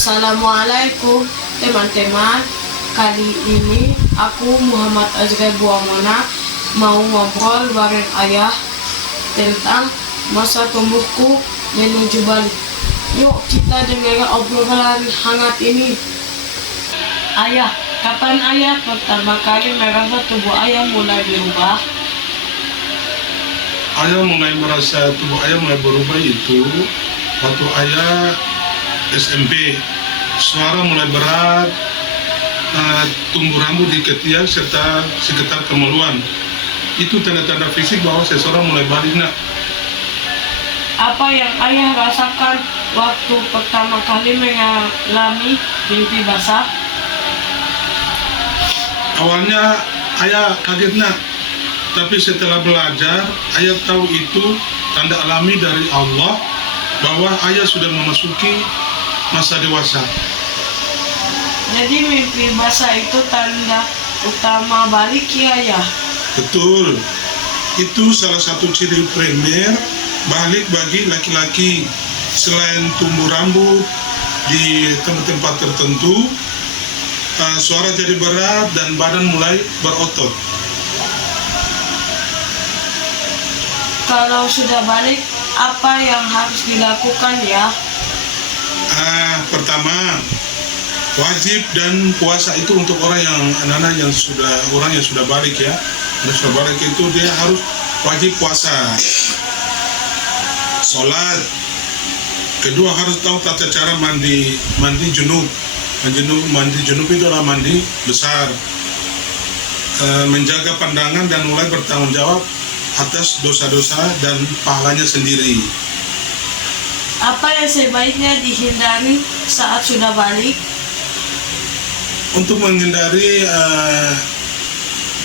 Assalamualaikum teman-teman. Kali ini aku Muhammad Azrail Buamana mau ngobrol bareng ayah tentang masa tumbuhku menuju balik. Yuk kita dengar obrolan hangat ini. Ayah, kapan ayah pertama kali merasa tubuh ayah mulai berubah? Ayah mulai merasa tubuh ayah mulai berubah itu waktu ayah SMP. Suara mulai berat, tumbuh rambut di ketiak serta sekitar kemaluan. Itu tanda-tanda fisik bahwa seseorang mulai balik, nak. Apa yang ayah rasakan waktu pertama kali mengalami mimpi basah? Awalnya ayah kaget, nak. Tapi setelah belajar, ayah tahu itu tanda alami dari Allah bahwa ayah sudah memasuki masa dewasa. Jadi mimpi basah itu tanda utama balik ya ayah? Betul. Itu salah satu ciri primer balik bagi laki-laki. Selain tumbuh rambut di tempat-tempat tertentu, suara jadi berat dan badan mulai berotot. Kalau sudah balik, apa yang harus dilakukan ya? Pertama, wajib dan puasa itu untuk orang yang sudah balik ya. Yang sudah balik itu dia harus wajib puasa. Sholat. Kedua, harus tahu tata cara mandi junub. Mandi junub itu adalah mandi besar. Menjaga pandangan dan mulai bertanggung jawab atas dosa-dosa dan pahalanya sendiri. Apa yang sebaiknya dihindari saat sudah balik? Untuk menghindari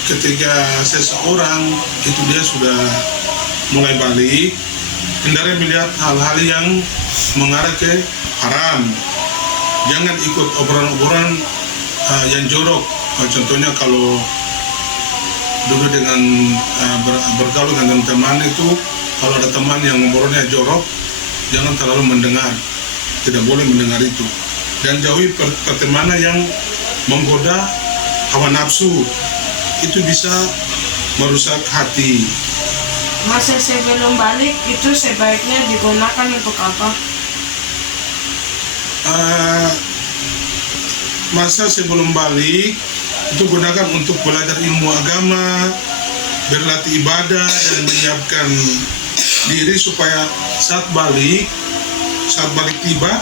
ketika seseorang itu dia sudah mulai balik, hindari melihat hal-hal yang mengarah ke haram. Jangan ikut obrolan-obrolan yang jorok. Contohnya kalau dulu dengan bergaul dengan teman itu, kalau ada teman yang ngobrolnya jorok, jangan terlalu mendengar, tidak boleh mendengar itu. Dan jauhi pertemanan yang menggoda hawa nafsu, itu bisa merusak hati. Masa sebelum balik itu sebaiknya digunakan untuk apa? Masa sebelum balik itu gunakan untuk belajar ilmu agama, berlatih ibadah, dan menyiapkan diri supaya saat balik tiba,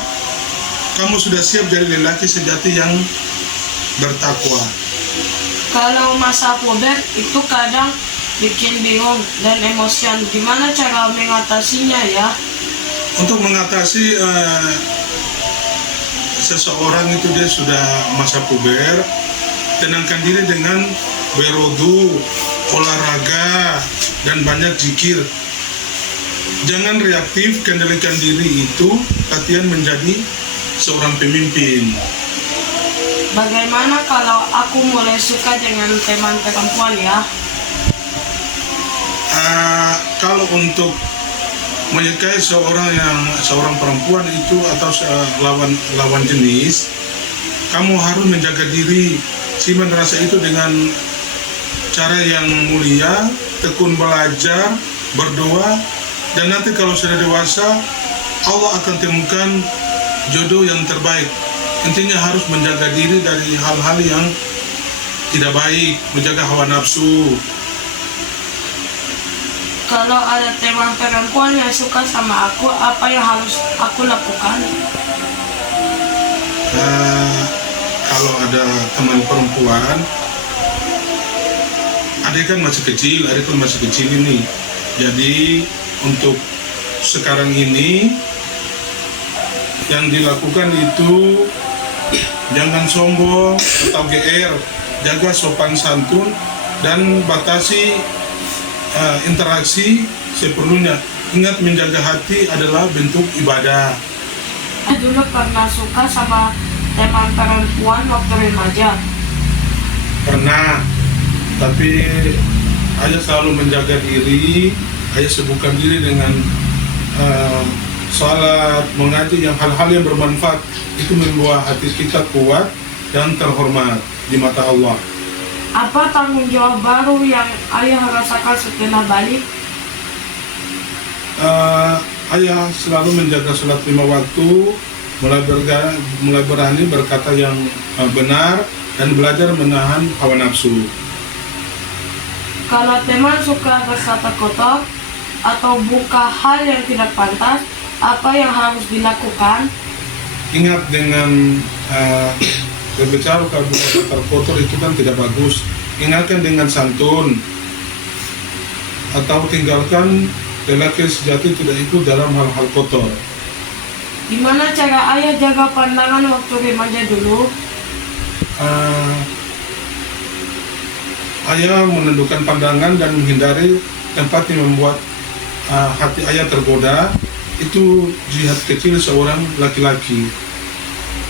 kamu sudah siap jadi lelaki sejati yang bertakwa. Kalau masa puber itu kadang bikin bingung dan emosian. Gimana cara mengatasinya ya? Untuk mengatasi seseorang itu dia sudah masa puber, tenangkan diri dengan berwudu, olahraga, dan banyak zikir. Jangan reaktif, kendalikan diri itu latihan menjadi seorang pemimpin. Bagaimana kalau aku mulai suka dengan teman perempuan ya? Kalau untuk menyukai seorang perempuan itu atau lawan jenis, kamu harus menjaga diri, simpan rasa itu dengan cara yang mulia, tekun belajar, berdoa, dan nanti kalau sudah dewasa, Allah akan temukan jodoh yang terbaik. Intinya harus menjaga diri dari hal-hal yang tidak baik, menjaga hawa nafsu. Kalau ada teman perempuan yang suka sama aku, apa yang harus aku lakukan? Kalau ada teman perempuan, adik kan masih kecil ini. Jadi untuk sekarang ini yang dilakukan itu jangan sombong atau GR, jaga sopan santun dan batasi interaksi seperlunya. Ingat, menjaga hati adalah bentuk ibadah. Dulu pernah suka sama teman perempuan waktu remaja. Pernah, tapi ayah selalu menjaga diri. Ayah sibukkan diri dengan salat, mengaji yang hal-hal yang bermanfaat itu membuat hati kita kuat dan terhormat di mata Allah. Apa tanggung jawab baru yang ayah rasakan setelah balik? Ayah selalu menjaga sholat 5 waktu, mulai berani berkata yang benar dan belajar menahan hawa nafsu. Kalau teman suka berkata kotor atau buka hal yang tidak pantas, apa yang harus dilakukan? Ingat dengan berbicara kalau kata kotor itu kan tidak bagus. Ingatkan dengan santun atau tinggalkan lelaki sejati tidak ikut dalam hal-hal kotor. Gimana cara ayah jaga pandangan waktu remaja dulu? Ayah menundukkan pandangan dan menghindari tempat yang membuat hati ayah tergoda. Itu jihad kecil seorang laki-laki.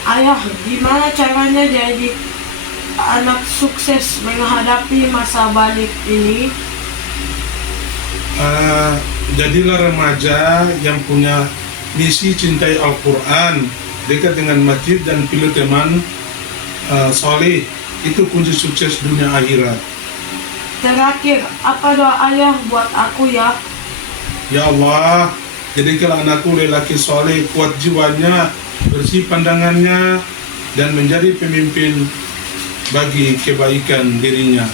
Ayah, gimana caranya jadi anak sukses menghadapi masa balik ini? Jadilah remaja yang punya misi cintai Al-Quran, dekat dengan masjid dan pilih teman soleh. Itu kunci sukses dunia akhirat. Terakhir, apa doa ayah buat aku ya? Ya Allah, jadikanlah anakku lelaki soleh, kuat jiwanya, bersih pandangannya, dan menjadi pemimpin bagi kebaikan dirinya.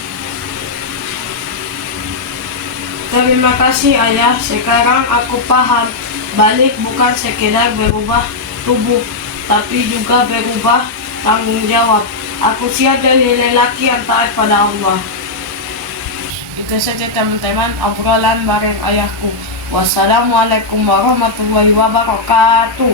Terima kasih ayah, sekarang aku paham. Balik bukan sekedar berubah tubuh, tapi juga berubah tanggung jawab. Aku siap jadi lelaki yang taat pada Allah. Itu saja teman-teman obrolan bareng ayahku. Wassalamualaikum warahmatullahi wabarakatuh.